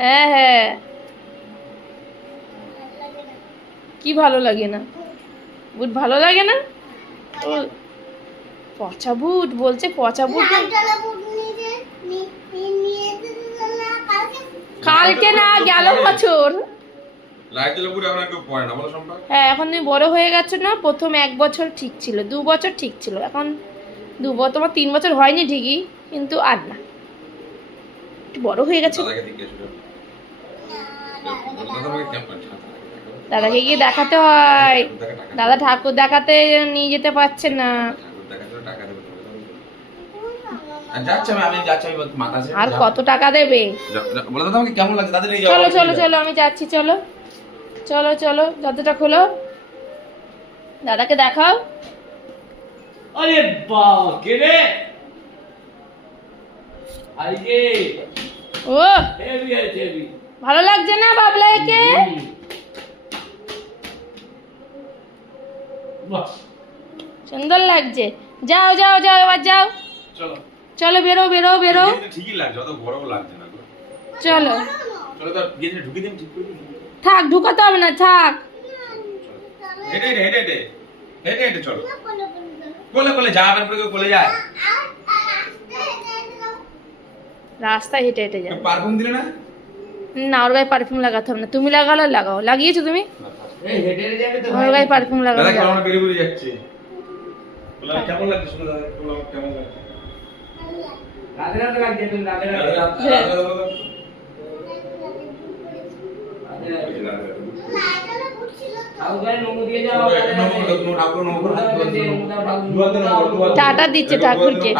হ্যাঁ হ্যাঁ, কি ভালো লাগে না? বুট ভালো লাগে না? ও পচা বুট বলছে, পচা বুট। কালকে না, গেল বছর। হ্যাঁ, এখন তুমি বড় হয়ে গেছো না, প্রথম 1 বছর ঠিক ছিল, 2 বছর ঠিক ছিল, এখন 2 বছর, তোমার 3 বছর হয়নি ঠিকই, কিন্তু আর না, একটু বড় হয়ে গেছে। দাদাকে গিয়ে দেখাতে হয়, দাদা ঠাকুর দেখাতে নিয়ে যেতে পারছে না। আর কত টাকা দেবে? চলো চলো চলো, আমি যাচ্ছি, চলো চলো চলো, যতটা খোলো, দাদাকে দেখাও। আরে বাবা, কে রে? আইগে ও হেভি আছে, হেভি। ভালো লাগছে না বাবলা একে? বাহ, সুন্দর লাগছে। যাও যাও যাও, এবার যাও, চলো চলো, বেরো বেরো বেরো, ঠিকই লাগছে, অত বড় লাগছে না। চলো। চলো তো গিয়ে ঢুকে দিন, ঠিক করে দিন। থাক, ঢুকাতে হবে না, থাক। হেঁটে হেঁটে হেঁটে হেঁটে হেঁটে হেঁটে চলো। কোলে কোলে যা, আপনি করে কোলে যায়। রাস্তায় হেঁটে হেঁটে যাও। পারফিউম দিলে না? না, ওর গায়ে পারফিউম লাগাতে হবে না, তুমি লাগালে লাগাও। লাগিয়েছো তুমি? এই হেঁটে হেঁটে যাবে তো ওর গায়ে পারফিউম লাগানো দাদা যাবে কেমন না। বেরিয়ে বেরিয়ে যাচ্ছে? কেমন লাগছে শুনে দাদা, কেমন লাগছে? রাতে রাতে লাগছে, তুমি রাতে রাতে টাটা দিচ্ছে ঠাকুরকে।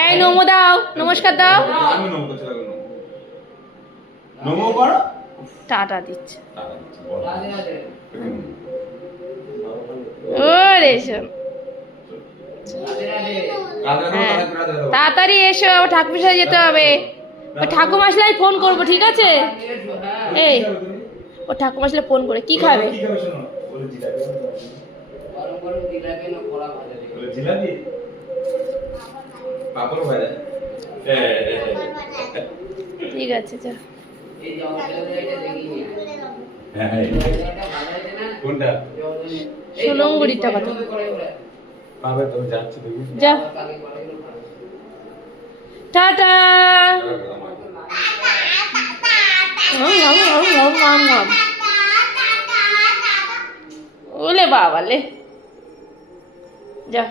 এই নমো দাও, নমস্কার দাও। টাটা দিচ্ছে। ও রেশম, হ্যাঁ, তাড়াতাড়ি এসো, ঠাকুর সাথে যেতে হবে। ও ঠাকুমা আসলে আমি ফোন করবো, ঠিক আছে? এই, ও ঠাকুমা আসলে ফোন করে, কি খাবে? ঠিক আছে, চল। কোনটা সুলঙ্গুড়িটা কত? পাবে তুমি, যাচ্ছে দেখি। যা, টাটা। ওলে বাবা লে, যা।